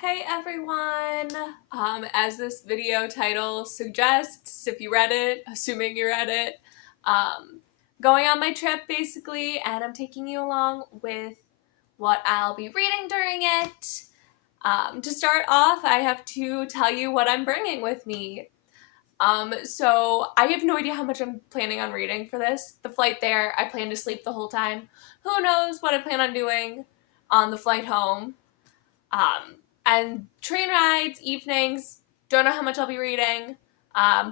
Hey everyone! As this video title suggests, if you read it, assuming you read it, going on my trip basically, and I'm taking you along with what I'll be reading during it. To start off, I have to tell you what I'm bringing with me. So I have no idea how much I'm planning on reading for this. The flight there, I plan to sleep the whole time. Who knows what I plan on doing on the flight home. And train rides, evenings, don't know how much I'll be reading.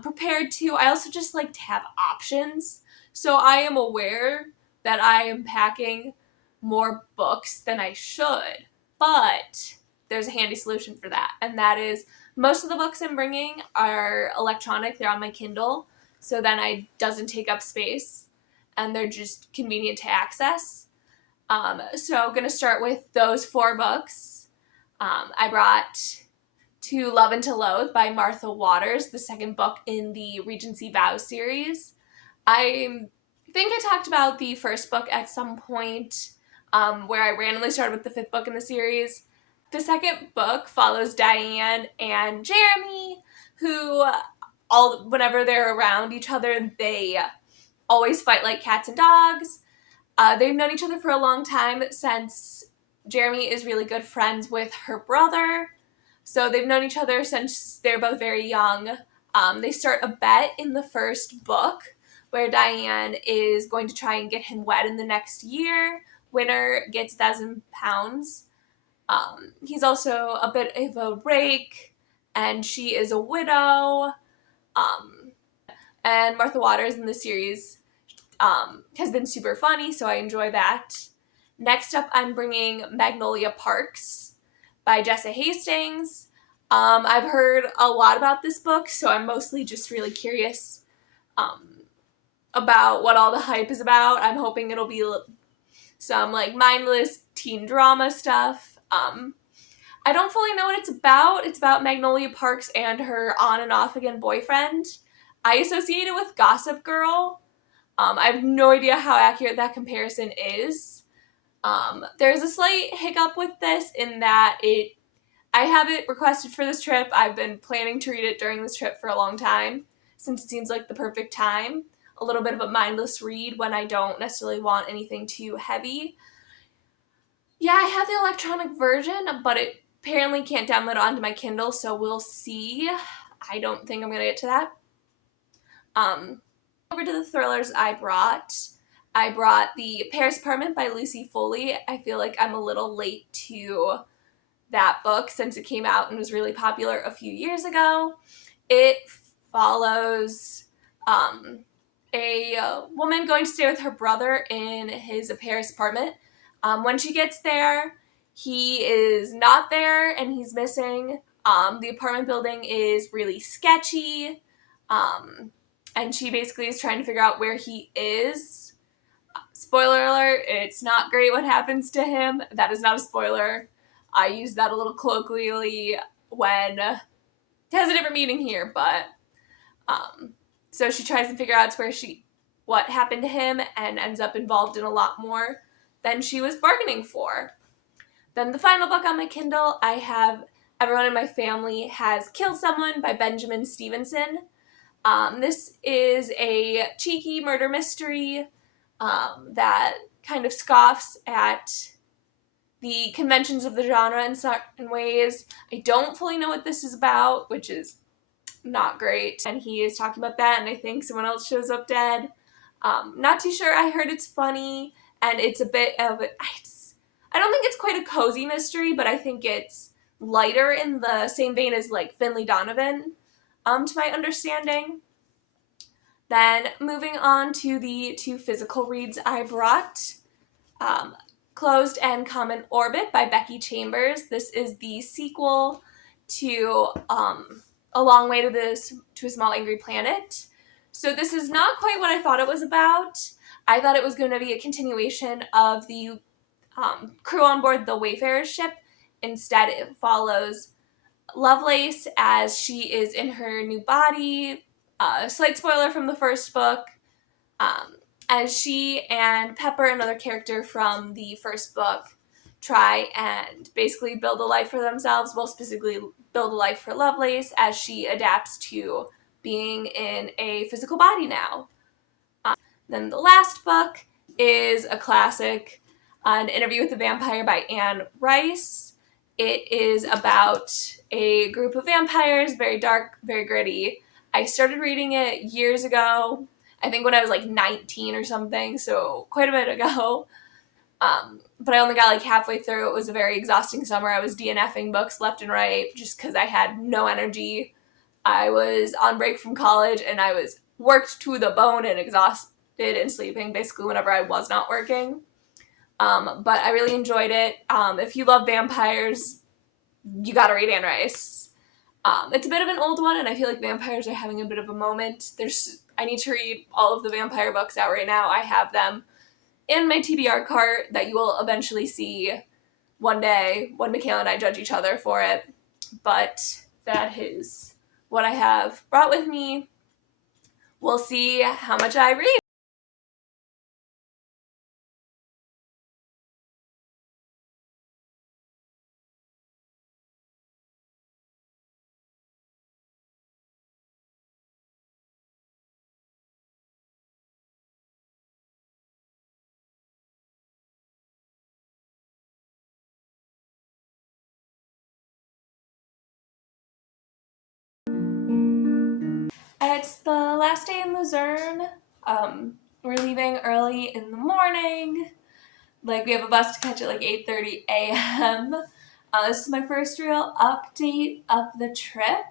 Prepared to. I also just like to have options. So I am aware that I am packing more books than I should. But there's a handy solution for that. And that is most of the books I'm bringing are electronic. They're on my Kindle. So then it doesn't take up space. And they're just convenient to access. So I'm going to start with those 4 books. I brought To Love and to Loathe by Martha Waters, the second book in the Regency Vows series. I think I talked about the first book at some point where I randomly started with the 5th book in the series. The second book follows Diane and Jeremy, who whenever they're around each other, they always fight like cats and dogs. They've known each other for a long time since Jeremy is really good friends with her brother. So they've known each other since they're both very young. They start a bet in the first book where Diane is going to try and get him wed in the next year. Winner gets £1,000. He's also a bit of a rake, and she is a widow. And Martha Waters in the series has been super funny, so I enjoy that. Next up, I'm bringing Magnolia Parks by Jessa Hastings. I've heard a lot about this book, so I'm mostly just really curious about what all the hype is about. I'm hoping it'll be some like mindless teen drama stuff. I don't fully know what it's about. It's about Magnolia Parks and her on and off again boyfriend. I associate it with Gossip Girl. I have no idea how accurate that comparison is. There's a slight hiccup with this in that I have it requested for this trip. I've been planning to read it during this trip for a long time, since it seems like the perfect time. A little bit of a mindless read when I don't necessarily want anything too heavy. Yeah, I have the electronic version, but it apparently can't download it onto my Kindle, so we'll see. I don't think I'm going to get to that. Over to the thrillers I brought The Paris Apartment by Lucy Foley. I feel like I'm a little late to that book since it came out and was really popular a few years ago. It follows a woman going to stay with her brother in his Paris apartment. When she gets there, he is not there and he's missing. The apartment building is really sketchy. And she basically is trying to figure out where he is. Spoiler alert, it's not great what happens to him. That is not a spoiler. I use that a little colloquially when it has a different meaning here, but so she tries to figure out what happened to him and ends up involved in a lot more than she was bargaining for. Then the final book on my Kindle, I have Everyone in My Family Has Killed Someone by Benjamin Stevenson. This is a cheeky murder mystery that kind of scoffs at the conventions of the genre in certain ways. I don't fully know what this is about, which is not great. And he is talking about that, and I think someone else shows up dead. Not too sure. I heard it's funny, and it's a bit of I don't think it's quite a cozy mystery, but I think it's lighter in the same vein as like Finley Donovan, to my understanding. Then moving on to the 2 physical reads I brought. Closed and Common Orbit by Becky Chambers. This is the sequel to A Long Way to a Small Angry Planet. So this is not quite what I thought it was about. I thought it was going to be a continuation of the crew on board the Wayfarer ship. Instead, it follows Lovelace as she is in her new body. Slight spoiler from the first book. As she and Pepper, another character from the first book, try and basically build a life for themselves, well, specifically build a life for Lovelace as she adapts to being in a physical body now. Then the last book is a classic, An Interview with the Vampire by Anne Rice. It is about a group of vampires, very dark, very gritty. I started reading it years ago, I think when I was like 19 or something, so quite a bit ago. But I only got like halfway through. It was a very exhausting summer. I was DNFing books left and right just because I had no energy. I was on break from college and I was worked to the bone and exhausted and sleeping basically whenever I was not working. But I really enjoyed it. If you love vampires, you gotta read Anne Rice. It's a bit of an old one, and I feel like vampires are having a bit of a moment. I need to read all of the vampire books out right now. I have them in my TBR cart that you will eventually see one day when Michaela and I judge each other for it. But that is what I have brought with me. We'll see how much I read. It's the last day in Luzerne. We're leaving early in the morning. Like, we have a bus to catch at like 8:30 a.m. This is my first real update of the trip.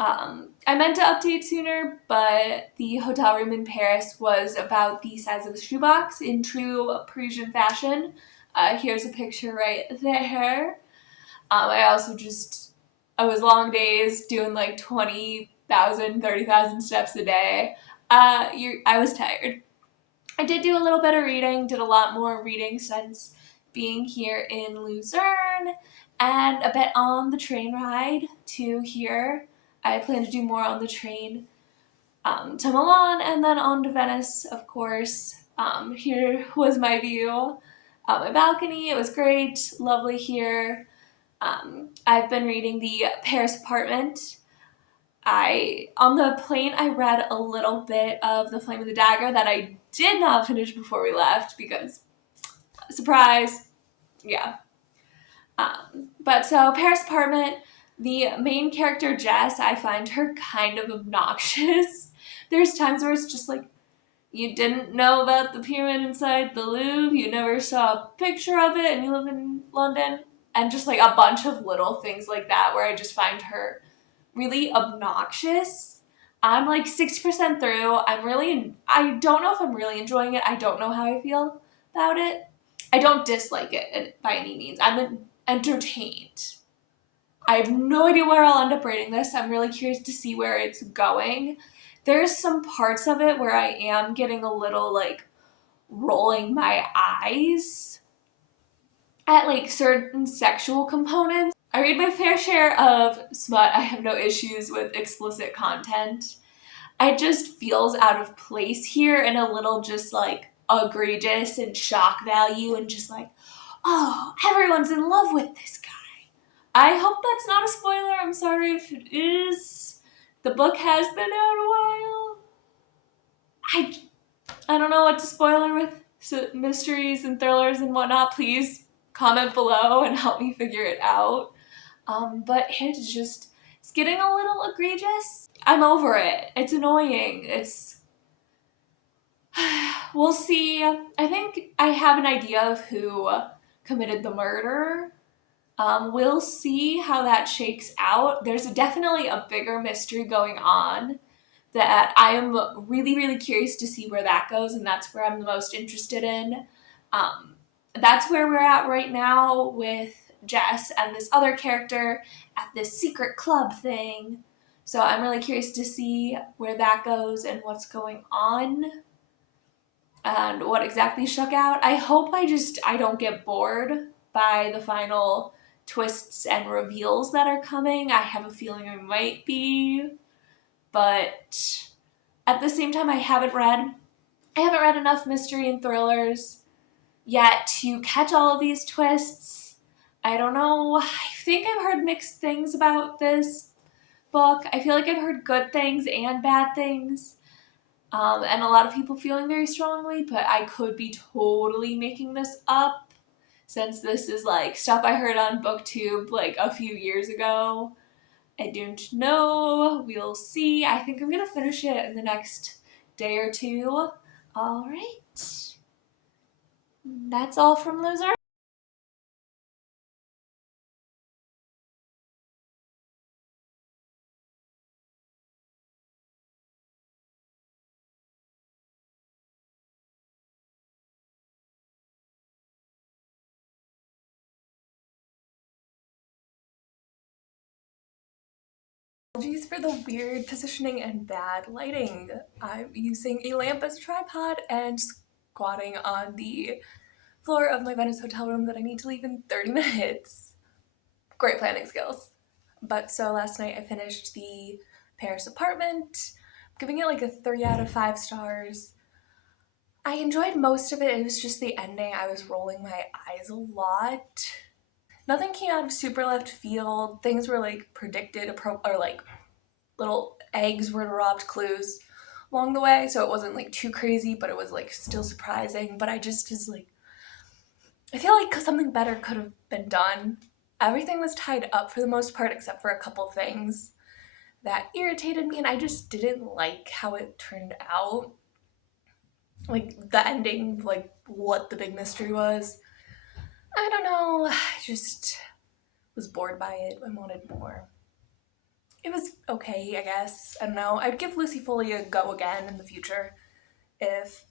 I meant to update sooner, but the hotel room in Paris was about the size of a shoebox in true Parisian fashion. Here's a picture right there. I was long days doing like 20,000, 30,000 steps a day. I was tired. I did do a little bit of reading, did a lot more reading since being here in Luzerne, and a bit on the train ride to here. I plan to do more on the train to Milan and then on to Venice, of course. Here was my view. My balcony, it was great, lovely here. I've been reading The Paris Apartment. On the plane, I read a little bit of The Flame of the Dagger that I did not finish before we left because, surprise, yeah. But so, Paris Apartment, the main character, Jess, I find her kind of obnoxious. There's times where it's just like, you didn't know about the pyramid inside the Louvre, you never saw a picture of it, and you live in London, and just like a bunch of little things like that where I just find her really obnoxious. I'm like 60% through. I don't know if I'm really enjoying it. I don't know how I feel about it. I don't dislike it by any means. I'm entertained. I have no idea where I'll end up rating this. I'm really curious to see where it's going. There's some parts of it where I am getting a little like rolling my eyes at like certain sexual components. I read my fair share of smut. I have no issues with explicit content. It just feels out of place here and a little just like egregious and shock value and just like, oh, everyone's in love with this guy. I hope that's not a spoiler. I'm sorry if it is. The book has been out a while. I don't know what to spoiler with mysteries and thrillers and whatnot. Please comment below and help me figure it out. But it's getting a little egregious. I'm over it. It's annoying. We'll see. I think I have an idea of who committed the murder. We'll see how that shakes out. There's definitely a bigger mystery going on that I am really, really curious to see where that goes, and that's where I'm the most interested in. That's where we're at right now with Jess and this other character at this secret club thing. So I'm really curious to see where that goes and what's going on and what exactly shook out. I hope I don't get bored by the final twists and reveals that are coming. I have a feeling I might be, but at the same time I haven't read enough mystery and thrillers yet to catch all of these twists. I don't know. I think I've heard mixed things about this book. I feel like I've heard good things and bad things. And a lot of people feeling very strongly, but I could be totally making this up since this is like stuff I heard on BookTube like a few years ago. I don't know. We'll see. I think I'm gonna finish it in the next day or two. All right. That's all from Loser. Apologies for the weird positioning and bad lighting. I'm using a lamp as a tripod and squatting on the floor of my Venice hotel room that I need to leave in 30 minutes. Great planning skills. But so last night I finished the Paris apartment, giving it like a 3 out of 5 stars. I enjoyed most of it. It was just the ending. I was rolling my eyes a lot. Nothing came out of super left field. Things were like predicted, or like little eggs were dropped, clues along the way. So it wasn't like too crazy, but it was like still surprising. But I just was like, I feel like something better could have been done. Everything was tied up for the most part, except for a couple things that irritated me, and I just didn't like how it turned out. Like the ending, like what the big mystery was. I don't know. I just was bored by it. I wanted more. It was okay, I guess. I don't know. I'd give Lucy Foley a go again in the future if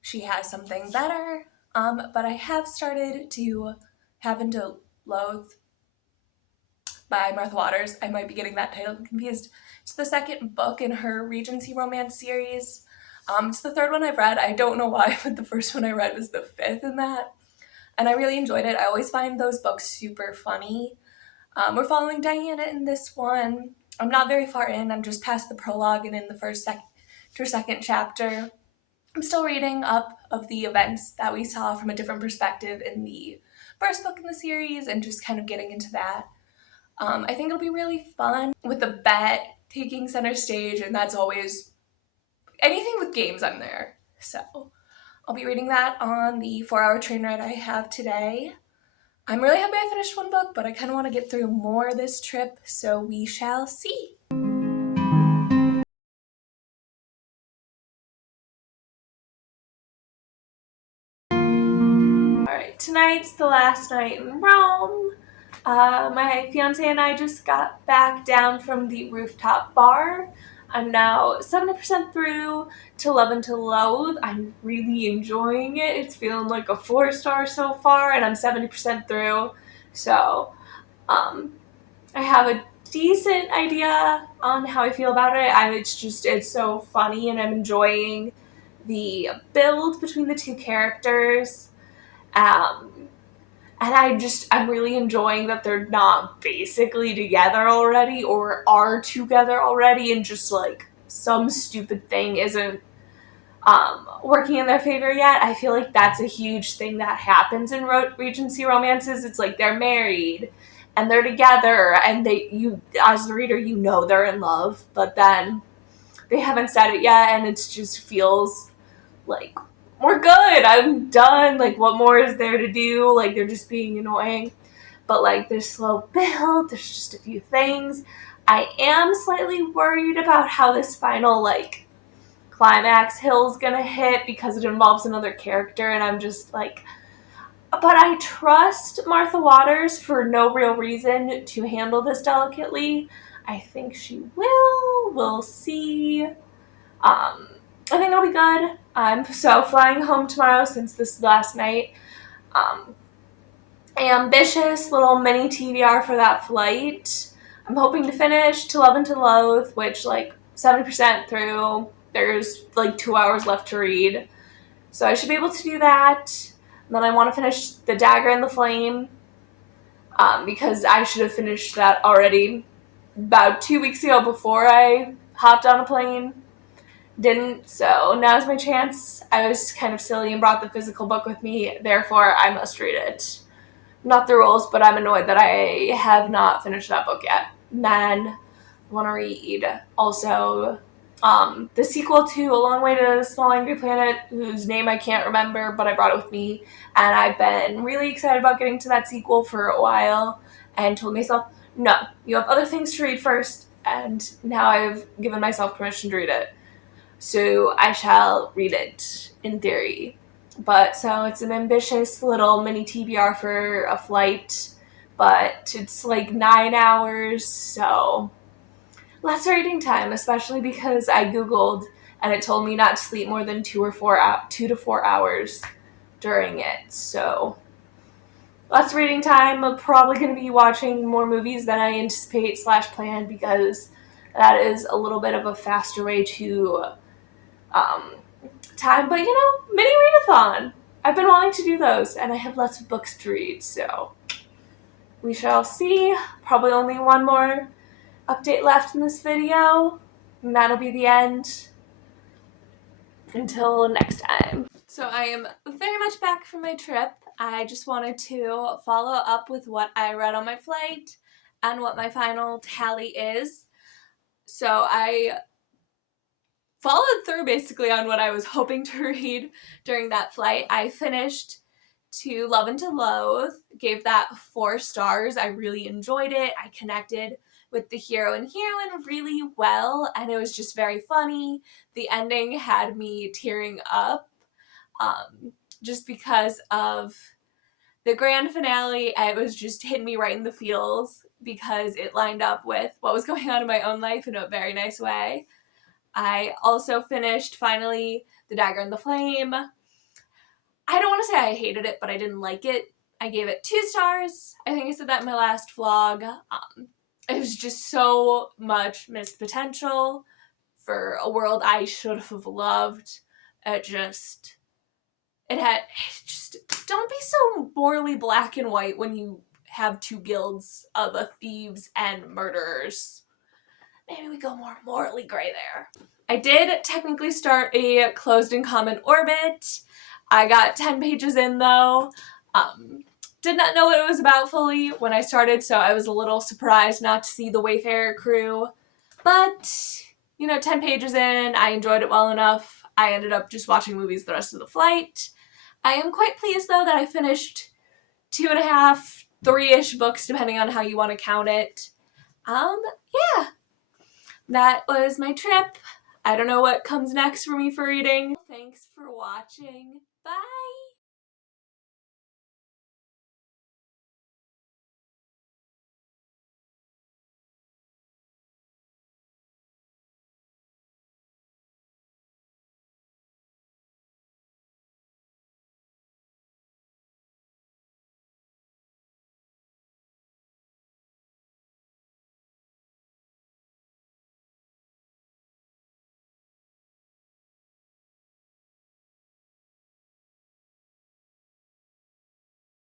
she has something better. But I have started to have into Loathe by Martha Waters. I might be getting that title confused. It's the second book in her Regency romance series. It's the third one I've read. I don't know why, but the first one I read was the fifth in that. And I really enjoyed it. I always find those books super funny. We're following Diana in this one. I'm not very far in. I'm just past the prologue and in the second chapter. I'm still reading up of the events that we saw from a different perspective in the first book in the series and just kind of getting into that. I think it'll be really fun with the bet taking center stage, and that's always anything with games, I'm there. So I'll be reading that on the 4-hour train ride I have today. I'm really happy I finished one book, but I kind of want to get through more this trip, so we shall see. Alright, tonight's the last night in Rome. My fiance and I just got back down from the rooftop bar. I'm now 70% through To Love and to Loathe. I'm really enjoying it. It's feeling like a 4-star so far, and I'm 70% through. So, I have a decent idea on how I feel about it. It's so funny, and I'm enjoying the build between the two characters. Um, and I'm really enjoying that they're not basically together already or are together already, and just like some stupid thing isn't working in their favor yet. I feel like that's a huge thing that happens in Regency romances. It's like they're married and they're together, and you as the reader, you know they're in love, but then they haven't said it yet, and it just feels like, we're good, I'm done, like what more is there to do? Like they're just being annoying. But like there's slow build, there's just a few things. I am slightly worried about how this final like climax hill's gonna hit because it involves another character, and I'm just like, but I trust Martha Waters for no real reason to handle this delicately. I think she will. We'll see. I think it'll be good. I'm so flying home tomorrow since this is last night. Ambitious little mini TBR for that flight. I'm hoping to finish To Love and to Loathe, which like 70% through. There's like 2 hours left to read. So I should be able to do that. And then I want to finish The Dagger and the Flame, because I should have finished that already about 2 weeks ago before I hopped on a plane. didn't, so now's my chance. I was kind of silly and brought the physical book with me, therefore I must read it. Not the rules, but I'm annoyed that I have not finished that book yet. Man, I want to read. Also, the sequel to A Long Way to the Small Angry Planet, whose name I can't remember, but I brought it with me, and I've been really excited about getting to that sequel for a while, and told myself, no, you have other things to read first, and now I've given myself permission to read it. So I shall read it, in theory. But so it's an ambitious little mini TBR for a flight, but it's like 9 hours, so less reading time, especially because I Googled and it told me not to sleep more than 2 to 4 hours during it. So less reading time. I'm probably going to be watching more movies than I anticipate / plan, because that is a little bit of a faster way to time. But mini readathon. I've been wanting to do those, and I have lots of books to read, so we shall see. Probably only one more update left in this video, and that'll be the end. Until next time. So I am very much back from my trip. I just wanted to follow up with what I read on my flight and what my final tally is. So I followed through basically on what I was hoping to read during that flight. I finished To Love and to Loathe, gave that 4 stars. I really enjoyed it. I connected with the hero and heroine really well, and it was just very funny. The ending had me tearing up, just because of the grand finale. It was just hitting me right in the feels because it lined up with what was going on in my own life in a very nice way. I also finished, finally, The Dagger and the Flame. I don't want to say I hated it, but I didn't like it. I gave it 2 stars. I think I said that in my last vlog. It was just so much missed potential for a world I should have loved. Don't be so morally black and white when you have 2 guilds of thieves and murderers. Maybe we go more morally gray there. I did technically start a closed and common orbit. I got 10 pages in though. Did not know what it was about fully when I started, so I was a little surprised not to see the Wayfarer crew. But, 10 pages in, I enjoyed it well enough. I ended up just watching movies the rest of the flight. I am quite pleased though that I finished 2.5, 3-ish books depending on how you want to count it. Yeah. That was my trip. I don't know what comes next for me for reading. Thanks for watching. Bye!